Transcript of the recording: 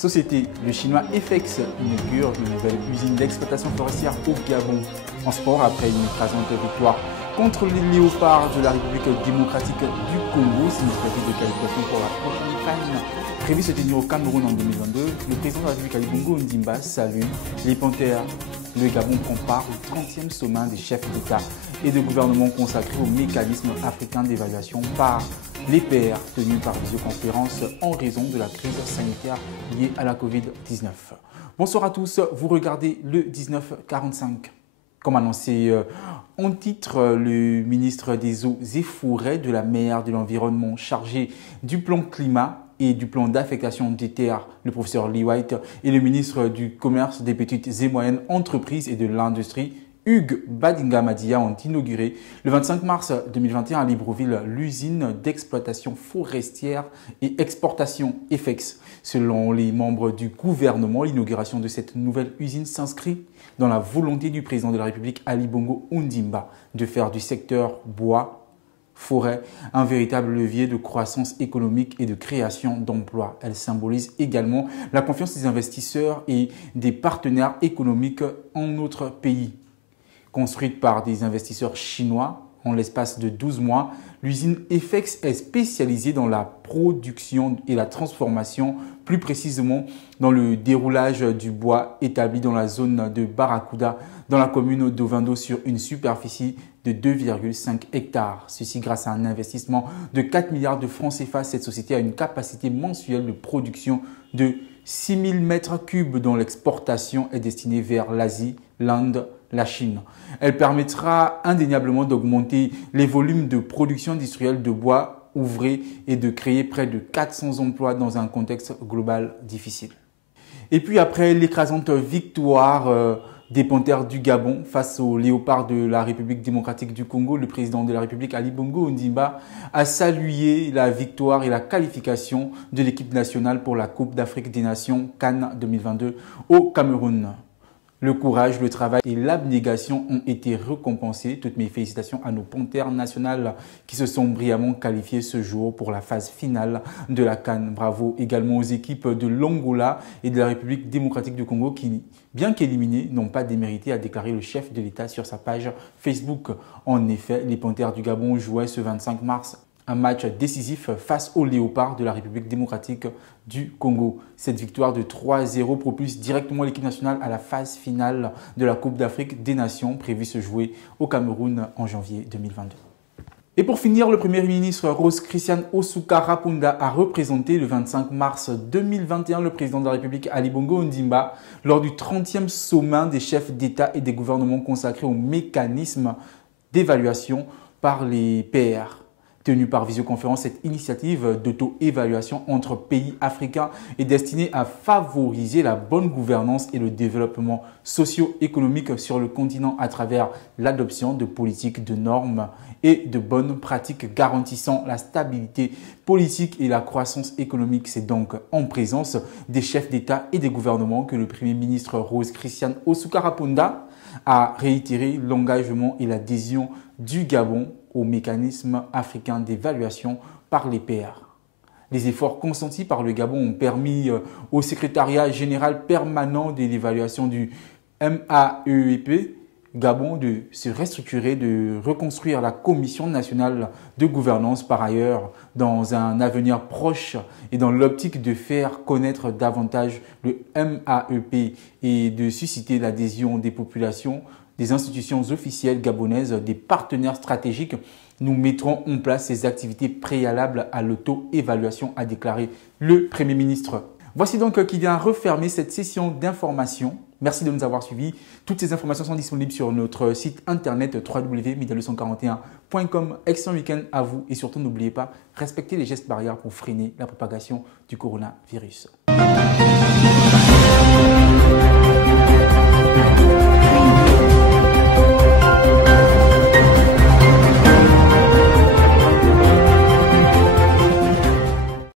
Société, le chinois FX inaugure une nouvelle usine d'exploitation forestière au Gabon. En sport, après une écrasante victoire contre les léopards de la République démocratique du Congo, significatif de qualification pour la prochaine CAN. Prévu se tenir au Cameroun en 2022, le président de la République Ali Bongo Ondimba salue les Panthères. Le Gabon compare au 30e sommet des chefs d'État et de gouvernement consacré au mécanisme africain d'évaluation par les PR tenus par visioconférence en raison de la crise sanitaire liée à la Covid-19. Bonsoir à tous, vous regardez le 1945. Comme annoncé en titre, le ministre des Eaux et Forêts, de la Mer, de l'Environnement chargé du plan climat et du plan d'affectation des terres, le professeur Lee White, et le ministre du Commerce, des petites et moyennes entreprises et de l'industrie, Hugues Badinga Madia, ont inauguré le 25 mars 2021 à Libreville l'usine d'exploitation forestière et exportation FX. Selon les membres du gouvernement, l'inauguration de cette nouvelle usine s'inscrit dans la volonté du président de la République Ali Bongo Ondimba de faire du secteur bois, forêt, un véritable levier de croissance économique et de création d'emplois. Elle symbolise également la confiance des investisseurs et des partenaires économiques en notre pays. Construite par des investisseurs chinois en l'espace de 12 mois, l'usine FX est spécialisée dans la production et la transformation, plus précisément dans le déroulage du bois établi dans la zone de Barracuda, dans la commune d'Ovando, sur une superficie de 2,5 hectares. Ceci grâce à un investissement de 4 milliards de francs CFA. Cette société a une capacité mensuelle de production de 6 000 mètres cubes dont l'exportation est destinée vers l'Asie, l'Inde, la Chine. Elle permettra indéniablement d'augmenter les volumes de production industrielle de bois ouvré et de créer près de 400 emplois dans un contexte global difficile. Et puis après l'écrasante victoire des Panthères du Gabon face aux léopards de la République démocratique du Congo, le président de la République Ali Bongo Ondimba a salué la victoire et la qualification de l'équipe nationale pour la Coupe d'Afrique des Nations CAN 2022 au Cameroun. Le courage, le travail et l'abnégation ont été récompensés. Toutes mes félicitations à nos Panthères nationales qui se sont brillamment qualifiées ce jour pour la phase finale de la CAN. Bravo également aux équipes de l'Angola et de la République démocratique du Congo qui, bien qu'éliminées, n'ont pas démérité, a déclaré le chef de l'État sur sa page Facebook. En effet, les Panthères du Gabon jouaient ce 25 mars un match décisif face aux léopards de la République démocratique du Congo. Cette victoire de 3-0 propulse directement l'équipe nationale à la phase finale de la Coupe d'Afrique des Nations prévue se jouer au Cameroun en janvier 2022. Et pour finir, le Premier ministre Rose Christian Osuka Rapunda a représenté le 25 mars 2021 le président de la République Ali Bongo Ondimba lors du 30e sommet des chefs d'État et des gouvernements consacré au mécanisme d'évaluation par les PR. Tenue par visioconférence, cette initiative d'auto-évaluation entre pays africains est destinée à favoriser la bonne gouvernance et le développement socio-économique sur le continent à travers l'adoption de politiques, de normes et de bonnes pratiques garantissant la stabilité politique et la croissance économique. C'est donc en présence des chefs d'État et des gouvernements que le Premier ministre Rose Christian Osuka Rapunda a réitéré l'engagement et l'adhésion du Gabon au mécanisme africain d'évaluation par les PR. Les efforts consentis par le Gabon ont permis au secrétariat général permanent de l'évaluation du MAEP Gabon de se restructurer, de reconstruire la Commission nationale de gouvernance par ailleurs dans un avenir proche et dans l'optique de faire connaître davantage le MAEP et de susciter l'adhésion des populations, des institutions officielles gabonaises, des partenaires stratégiques. Nous mettrons en place ces activités préalables à l'auto-évaluation, a déclaré le Premier ministre. Voici donc qui vient refermer cette session d'information. Merci de nous avoir suivis. Toutes ces informations sont disponibles sur notre site internet www.media241.com. Excellent week-end à vous et surtout n'oubliez pas, respectez les gestes barrières pour freiner la propagation du coronavirus.